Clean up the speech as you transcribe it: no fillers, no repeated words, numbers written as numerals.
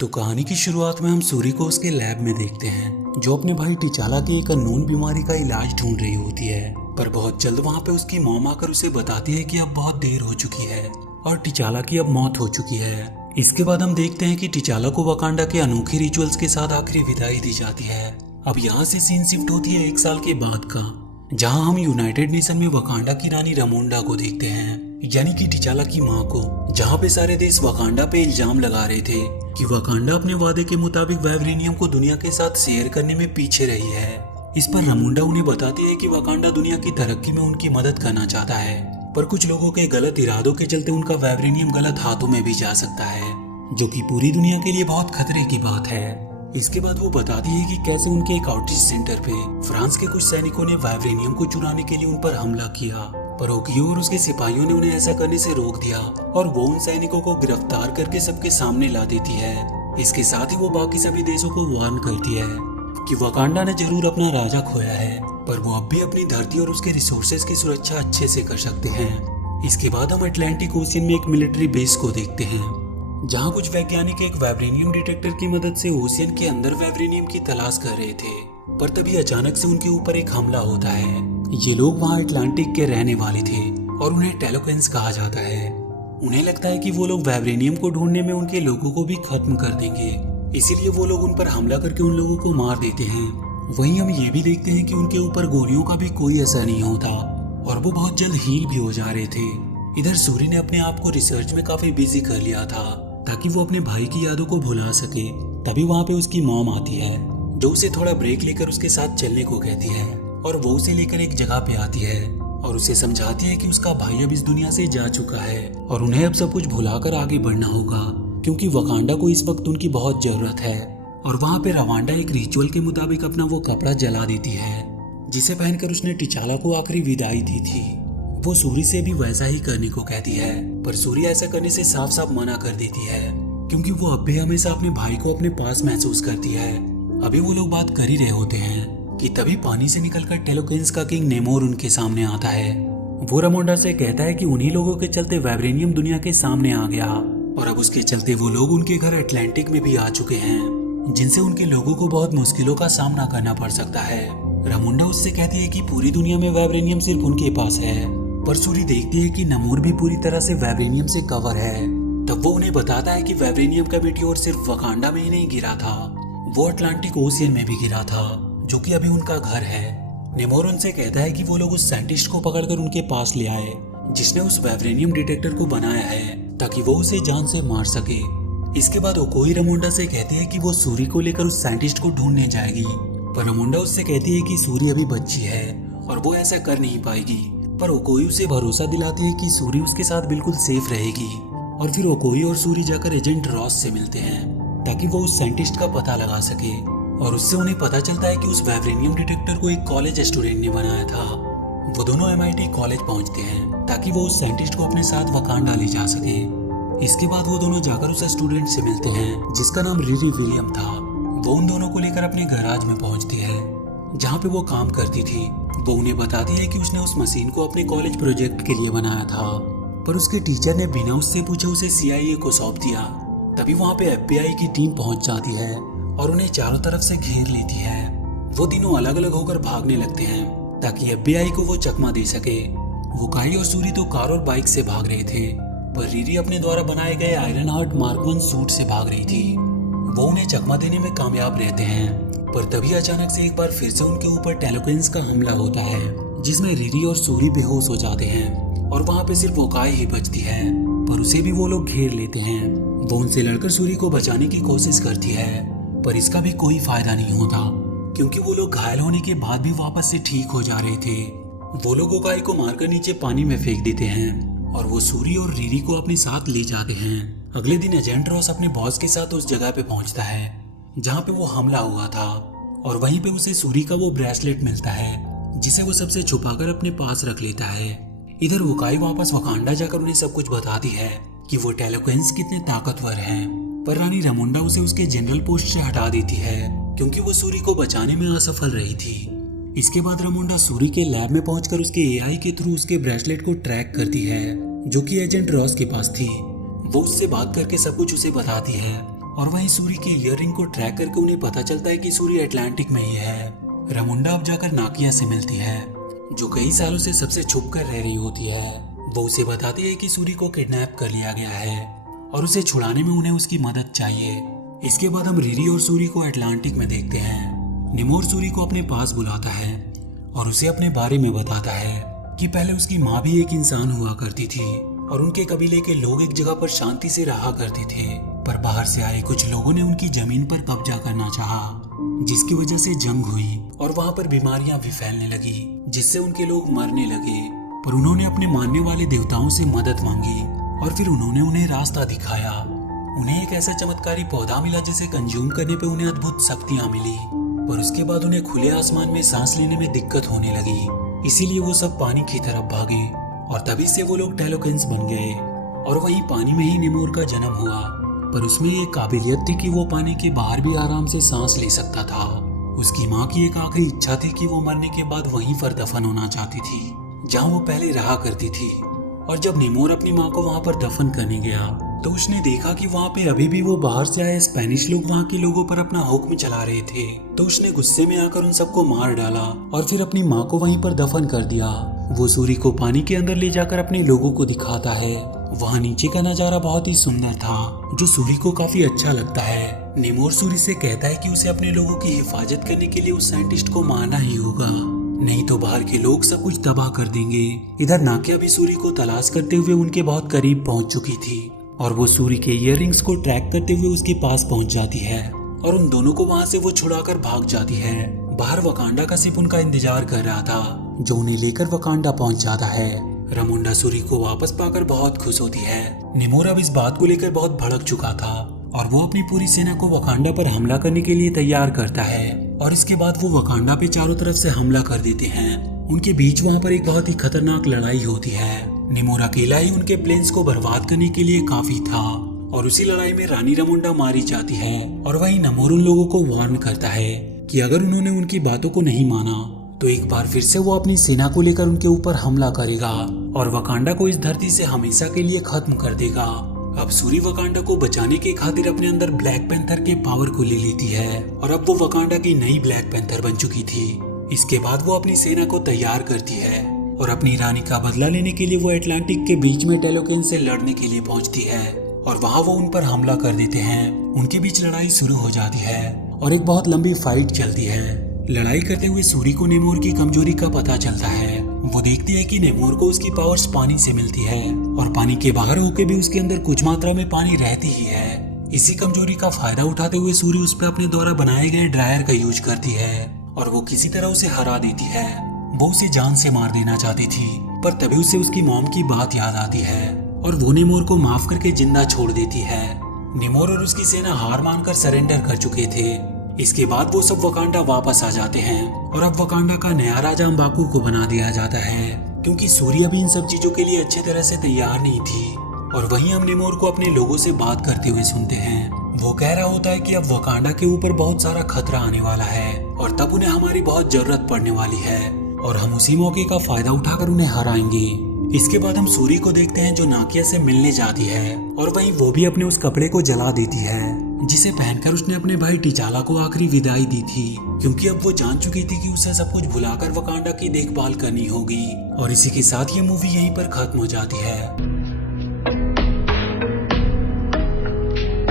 तो कहानी की शुरुआत में हम सूरी को उसके लैब में देखते हैं, जो अपने भाई टिचाला की एक अननोन बीमारी का इलाज ढूंढ रही होती है। पर बहुत जल्द वहाँ पे उसकी मॉम आकर उसे बताती है कि अब बहुत देर हो चुकी है और टिचाला की अब मौत हो चुकी है। इसके बाद हम देखते हैं कि टिचाला को वकांडा के अनोखे रिचुअल्स के साथ आखिरी विदाई दी जाती है। अब यहाँ से सीन शिफ्ट होती है 1 साल के बाद का, जहाँ हम यूनाइटेड नेशन में वकांडा की रानी रामोंडा को देखते हैं, यानी कि टिचाला की माँ को। जहाँ पे सारे देश वकांडा पे इल्जाम लगा रहे थे कि वकांडा अपने वादे के मुताबिक वाइब्रेनियम को दुनिया के साथ शेयर करने में पीछे रही है। इस पर रामोंडा उन्हें बताती है कि वकांडा दुनिया की तरक्की में उनकी मदद करना चाहता है, पर कुछ लोगों के गलत इरादों के चलते उनका वाइब्रेनियम गलत हाथों में भी जा सकता है, जो कि पूरी दुनिया के लिए बहुत खतरे की बात है। इसके बाद वो बताती है कि कैसे उनके एक आउटरीच सेंटर पे फ्रांस के कुछ सैनिकों ने वाइब्रेनियम को चुराने के लिए उन पर हमला किया, पर ओकियो और उसके सिपाहियों ने उन्हें ऐसा करने से रोक दिया और वो उन सैनिकों को गिरफ्तार करके सबके सामने ला देती है। इसके साथ ही वो बाकी सभी देशों को वार्न करती है कि वकांडा ने जरूर अपना राजा खोया है, पर वो अब भी अपनी धरती और उसके रिसोर्सेज की सुरक्षा अच्छे से कर सकते हैं। इसके बाद हम अटलांटिक ओशियन में एक मिलिट्री बेस को देखते हैं, जहाँ कुछ वैज्ञानिक एक वाइब्रेनियम डिटेक्टर की मदद से ओशियन के अंदर वाइब्रेनियम की तलाश कर रहे थे, पर तभी अचानक से उनके ऊपर एक हमला होता है। ये लोग वहाँ अटलांटिक के रहने वाले थे और उन्हें टेलोकेंस कहा जाता है। उन्हें लगता है कि वो लोग वाइब्रेनियम को ढूंढने में उनके लोगों को भी खत्म कर देंगे, इसीलिए वो लोग उन पर हमला करके उन लोगों को मार देते हैं। वहीं हम ये भी देखते हैं कि उनके ऊपर गोलियों का भी कोई असर नहीं होता और वो बहुत जल्द हील भी हो जा रहे थे। इधर सूरी ने अपने आप को रिसर्च में काफी बिजी कर लिया था ताकि वो अपने भाई की यादों को भुला सके। तभी वहाँ पे उसकी मॉम आती है, जो उसे थोड़ा ब्रेक लेकर उसके साथ चलने को कहती है, और वो उसे लेकर एक जगह पे आती है और उसे समझाती है कि उसका भाई अब इस दुनिया से जा चुका है और उन्हें अब सब कुछ भुलाकर आगे बढ़ना होगा, क्योंकि वकांडा को इस वक्त उनकी बहुत जरूरत है। और वहाँ पे रवांडा एक रिचुअल के मुताबिक अपना वो कपड़ा जला देती है जिसे पहनकर उसने टिचाला को आखिरी विदाई दी थी। वो सूरी से भी वैसा ही करने को कहती है, पर सूरी ऐसा करने से साफ साफ मना कर देती है, क्योंकि वो अब भी हमेशा अपने भाई को अपने पास महसूस करती है। अभी वो लोग बात कर ही रहे होते हैं कि तभी पानी से निकलकर टेलोकेंस का किंग नेमोर उनके सामने आता है। वो रामोंडा से कहता है कि उन्हीं लोगों के चलते वाइब्रेनियम दुनिया के सामने आ गया और अब उसके चलते वो लोग उनके घर अटलांटिक में भी आ चुके हैं, जिनसे उनके लोगों को बहुत मुश्किलों का सामना करना पड़ सकता है। रामोंडा उससे कहती है कि पूरी दुनिया में वाइब्रेनियम सिर्फ उनके पास है, पर सूरी देखती है कि नमूर भी पूरी तरह से वाइब्रेनियम से कवर है। तब वो उन्हें बताता है कि वाइब्रेनियम का मेटियोर सिर्फ वकांडा में ही नहीं गिरा था, वो अटलांटिक ओशियन में भी गिरा था, जो कि अभी उनका घर है। नेमोर उनसे कहता है कि वो लोग उस साइंटिस्ट को पकड़कर उनके पास ले आए जिसने उस वाइब्रेनियम डिटेक्टर को बनाया है, ताकि वो उसे जान से मार सके। इसके बाद ओकोई रामोंडा से कहती है कि वो सूरी को लेकर उस साइंटिस्ट को ढूंढने जाएगी, पर रामोंडा उससे कहती है कि सूरी अभी बच्ची है और वो ऐसा कर नहीं पाएगी। पर ओकोई उसे भरोसा दिलाती है कि सूरी उसके साथ बिल्कुल सेफ रहेगी। और फिर ओकोई और सूरी जाकर एजेंट रॉस से मिलते हैं ताकि वो उस साइंटिस्ट का पता लगा सके, और उससे उन्हें पता चलता है कि उस वाइब्रेनियम डिटेक्टर को एक कॉलेज स्टूडेंट ने बनाया था। वो दोनों MIT कॉलेज पहुंचते हैं ताकि वो उस साइंटिस्ट को अपने साथ वकांडा ले जा सके। इसके बाद वो दोनों जाकर उस स्टूडेंट से मिलते हैं जिसका नाम रिरी विलियम था। वो उन दोनों को लेकर अपने गैराज में पहुंचती है जहाँ पे वो काम करती थी। वो उन्हें बताती है कि उसने उस मशीन को अपने कॉलेज प्रोजेक्ट के लिए बनाया था, पर उसके टीचर ने बिना उससे पूछे उसे CIA को सौंप दिया। तभी वहाँ पे FBI की टीम पहुंच जाती है और उन्हें चारों तरफ से घेर लेती है। वो तीनों अलग अलग होकर भागने लगते हैं ताकि FBI को वो चकमा दे सके। वोकाई और सूरी तो कार और बाइक से भाग रहे थे, पर रीरी अपने द्वारा बनाए गए आयरन हार्ट मार्क 1 सूट से भाग रही थी। वो उन्हें चकमा देने में कामयाब रहते हैं, पर तभी अचानक से एक बार फिर से उनके ऊपर टेलोकेंस का हमला होता है, जिसमें रीरी और सूरी बेहोश हो जाते हैं और वहाँ पे सिर्फ वोकाई ही बचती है, पर उसे भी वो लोग घेर लेते हैं। वो उनसे लड़कर सूरी को बचाने की कोशिश करती है, पर इसका भी कोई फायदा नहीं होता, क्योंकि वो लोग घायल होने के बाद भी वापस से ठीक हो जा रहे थे। वो लोग वोकाई को मारकर नीचे पानी में फेंक देते हैं और वो सूरी और रीरी को अपने साथ ले जाते हैं। अगले दिन एजेंट रॉस अपने बॉस के साथ उस जगह पे पहुंचता है जहाँ पे वो हमला हुआ था, और वहीं पे उसे सूरी का वो ब्रेसलेट मिलता है जिसे वो सबसे छुपाकर अपने पास रख लेता है। इधर वोकाई वापस वकांडा जाकर उन्हें सब कुछ बताती है कि वो टेलोकेंस कितने ताकतवर हैं, पर रानी रामोंडा उसे उसके जनरल पोस्ट से हटा देती है क्योंकि वो सूरी को बचाने में असफल रही थी। इसके बाद रामोंडा सूरी के लैब में पहुंचकर उसके AI के थ्रू उसके ब्रेसलेट को ट्रैक करती है, जो कि एजेंट रॉस के पास थी। वो उससे बात करके सब कुछ उसे बताती है और वहीं सूरी के इयररिंग को ट्रैक करके उन्हें पता चलता है कि सूरी अटलांटिक में ही है। रामुंडा अब जाकर नाकिया से मिलती है, जो कई सालों से सबसे छुप कर रह रही होती है। वो उसे बताती है कि सूरी को किडनैप कर लिया गया है और उसे छुड़ाने में उन्हें उसकी मदद चाहिए। इसके बाद हम रिरी और सूरी को अटलांटिक में देखते हैं। निमोर सूरी को अपने पास बुलाता है और उसे अपने बारे में बताता है कि पहले उसकी माँ भी एक इंसान हुआ करती थी और उनके कबीले के लोग एक जगह पर शांति से रहा करते थे, पर बाहर से आए कुछ लोगों ने उनकी जमीन पर कब्जा करना चाहा, जिसकी वजह से जंग हुई और वहाँ पर बीमारियां भी फैलने लगी, जिससे उनके लोग मरने लगे। पर उन्होंने अपने मानने वाले देवताओं से मदद मांगी और फिर उन्होंने उन्हें रास्ता दिखाया। उन्हें एक ऐसा चमत्कारी पौधा मिला जिसे कंज्यूम करने पे उन्हें अद्भुत शक्तियां मिली, पर उसके बाद उन्हें खुले आसमान में सांस लेने में दिक्कत होने लगी। इसीलिए वो सब पानी की तरफ भागे और तभी से वो लोग टेलोकेंस बन गए। और वहीं पानी में ही निमोर का जन्म हुआ, पर उसमें एक काबिलियत थी कि वो पानी के बाहर भी आराम से सांस ले सकता था। उसकी माँ की एक आखिरी इच्छा थी कि वो मरने के बाद वहीं पर दफन होना चाहती थी जहाँ वो पहले रहा करती थी। और जब निमोर अपनी माँ को वहाँ पर दफन करने गया तो उसने देखा कि वहाँ पे अभी भी वो बाहर से आए स्पेनिश लोग वहाँ के लोगों पर अपना हुक्म चला रहे थे। तो उसने गुस्से में आकर उन सबको मार डाला और फिर अपनी माँ को वहीं पर दफन कर दिया। वो सूरी को पानी के अंदर ले जाकर अपने लोगों को दिखाता है। वहाँ नीचे का नजारा बहुत ही सुंदर था, जो सूरी को काफी अच्छा लगता है। निमोर सूरी से कहता है कि उसे अपने लोगों की हिफाजत करने के लिए उस साइंटिस्ट को मारना ही होगा, नहीं तो बाहर के लोग सब कुछ तबाह कर देंगे। इधर नाकिया भी सूरी को तलाश करते हुए उनके बहुत करीब पहुंच चुकी थी और वो सूरी के इयररिंग्स को ट्रैक करते हुए उसके पास पहुंच जाती है और उन दोनों को वहां से वो छुड़ाकर भाग जाती है। बाहर वकांडा का सिप उनका इंतजार कर रहा था, जो उन्हें लेकर वकांडा पहुंच जाता है। रामुंडा सूरी को वापस पाकर बहुत खुश होती है। निमोर अब इस बात को लेकर बहुत भड़क चुका था और वो अपनी पूरी सेना को वकांडा पर हमला करने के लिए तैयार करता है और इसके बाद वो वकांडा पे चारों तरफ से हमला कर देते हैं। उनके बीच वहाँ पर एक बहुत ही खतरनाक लड़ाई होती है। निमोर अकेला ही उनके प्लेन्स को बर्बाद करने के लिए काफी था और उसी लड़ाई में रानी रामुंडा मारी जाती है। और वहीं निमोर उन लोगों को वार्न करता है कि अगर उन्होंने उनकी बातों को नहीं माना तो एक बार फिर से वो अपनी सेना को लेकर उनके ऊपर हमला करेगा और वकांडा को इस धरती से हमेशा के लिए खत्म कर देगा। अब सूरी वकांडा को बचाने के खातिर अपने अंदर ब्लैक पैंथर के पावर को ले लेती है और अब वो वकांडा की नई ब्लैक पैंथर बन चुकी थी। इसके बाद वो अपनी सेना को तैयार करती है और अपनी रानी का बदला लेने के लिए वो अटलांटिक के बीच में टेलोकेन से लड़ने के लिए पहुंचती है और वहाँ वो उन पर हमला कर देते हैं। उनके बीच लड़ाई शुरू हो जाती है और एक बहुत लंबी फाइट चलती है। लड़ाई करते हुए सूरी को निमोर की कमजोरी का पता चलता है। वो देखती है कि निमोर को उसकी पावर्स पानी से मिलती है और पानी के बाहर होके भी उसके अंदर कुछ मात्रा में पानी रहती ही है। इसी कमजोरी का फायदा उठाते हुए सूरी उस पर अपने द्वारा बनाए गए ड्रायर का यूज करती है और वो किसी तरह उसे हरा देती है। वो उसे जान से मार देना चाहती थी, पर तभी उसे उसकी मॉम की बात याद आती है और वो निमोर को माफ करके जिंदा छोड़ देती है। निमोर और उसकी सेना हार मानकर सरेंडर कर चुके थे। इसके बाद वो सब वकांडा वापस आ जाते हैं और अब वकांडा का नया राजा अंबाकू को बना दिया जाता है, क्योंकि सूरी अभी इन सब चीजों के लिए अच्छे तरह से तैयार नहीं थी। और वहीं हम निमोर को अपने लोगों से बात करते हुए सुनते हैं। वो कह रहा होता है कि अब वकांडा के ऊपर बहुत सारा खतरा आने वाला है और तब उन्हें हमारी बहुत जरूरत पड़ने वाली है और हम उसी मौके का फायदा उठाकर उन्हें हराएंगे। इसके बाद हम सूरी को देखते हैं जो नाकिया से मिलने जाती है और वहीं वो भी अपने उस कपड़े को जला देती है जिसे पहनकर उसने अपने भाई टिचाला को आखिरी विदाई दी थी, क्योंकि अब वो जान चुकी थी कि उसे सब कुछ भुलाकर वकांडा की देखभाल करनी होगी। और इसी के साथ ये मूवी यहीं पर खत्म हो जाती है।